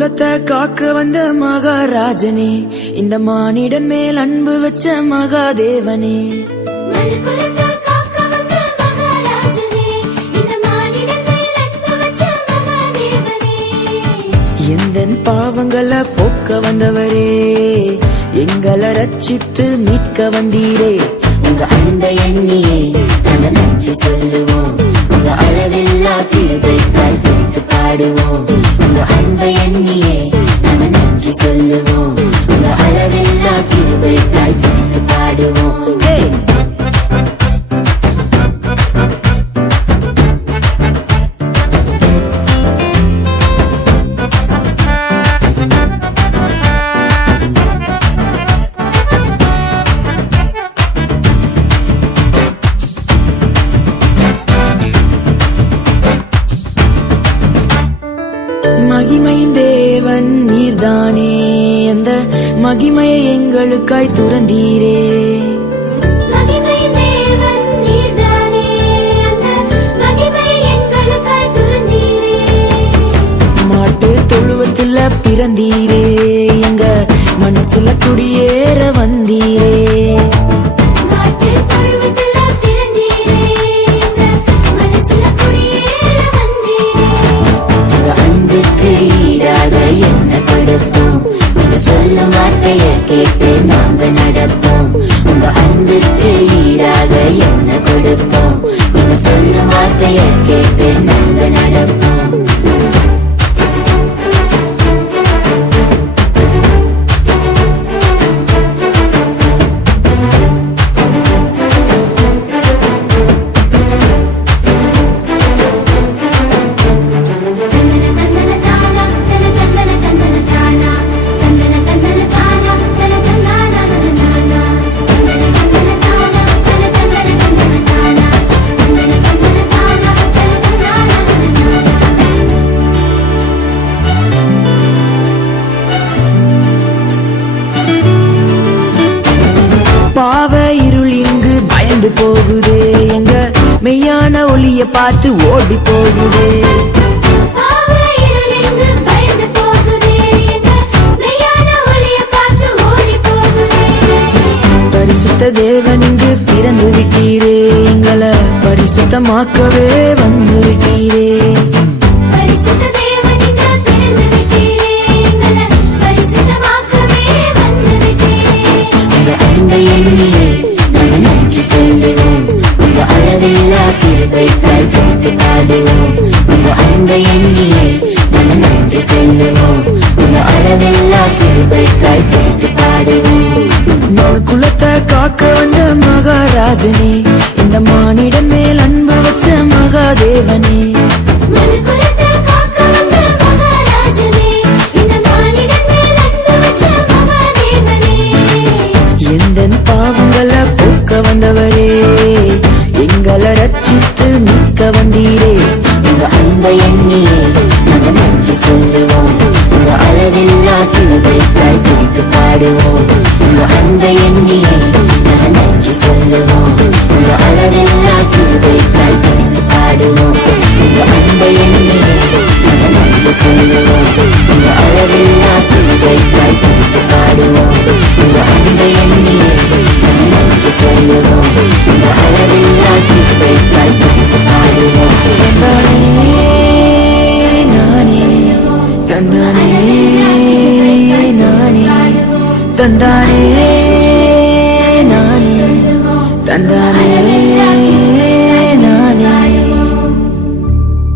குலத்தை காக்க வந்த மகாராஜனே, இந்த மானிடன் மேல் அன்பு வச்ச மகாதேவனே. எந்தன் பாவங்களை போக்க வந்தவரே, எங்களை ரட்சித்து மீட்க வந்தீரே. உங்க அன்பை எண்ணியே நாங்க நன்றி சொல்லுவோம். உங்க அளவில்லா கிருபைக்காய் துதித்து பாடுவோம். உங்க அன்பை எண்ணியே நாங்க நன்றி சொல்லுவோம். உங்க அளவில்லா கிருபைக்காய் துதித்து பாடுவோம். மகிமையின் தேவன் நீர்தானே, அந்த மகிமையை எங்களுக்காய் துறந்தீரே. மாட்டு தொழுவத்துல பிறந்தீரே, எங்க மனசுல குடியேற வந்தீரே. என்ன கொடுப்போம், நீங்க சொல்லும் வார்த்தையை கேட்டு நாங்க நடப்போம். உங்க அன்புக்கு ஈடாக என்ன கொடுப்போம், நீங்க சொல்லும் வார்த்தையை கேட்டு நாங்க நடப்போம். பாவ இருள் இங்கு பயந்து போகுதே, எங்க மெய்யான ஒளிய பார்த்து ஓடி போகுதே. பரிசுத்த தேவன் இங்கு பிறந்து விட்டீரே, எங்களை பரிசுத்தமாக்கவே வந்து விட்டீரே. நன்றி சொல்லுவோம். உங்க அளவில்லா கிருபைக்காய் துதித்து பாடுவோம். உங்க அன்பை எண்ணியே நாங்க நன்றி சொல்லுவோம். உங்க அளவில்லா கிருபைக்காய் துதித்து பாடுவோம். நான் குலத்தை காக்க வந்த மகாராஜனே, இந்த மானிடன் மேல் அன்பு வச்ச மகாதேவனே. எந்தன் பாவங்களை போக்க வந்தவரே, எங்களை ரட்சித்து மீட்க வந்தீரே. உங்க அன்பை எண்ணியே நாங்க நன்றி சொல்லுவோம். உங்க அளவில்லா கிருபைக்காய் துதித்து பாடுவோம். உங்க அன்பை எண்ணியே நாங்க நன்றி சொல்லுவோம். உங்க அளவில்லா கிருபைக்காய் துதித்து பாடுவோம். உங்க அன்பை எண்ணியே நாங்க நன்றி சொல்லுவோம். உங்க அளவில்லா கிருபைக்காய் துதித்து பாடுவோம். உங்க அன்பை எண்ணியே நாங்க நன்றி சொல்லுவோம். உங்க அளவில்லா கிருபைக்காய் துதித்து பாடுவோம். தந்தானே நானே, தந்தானே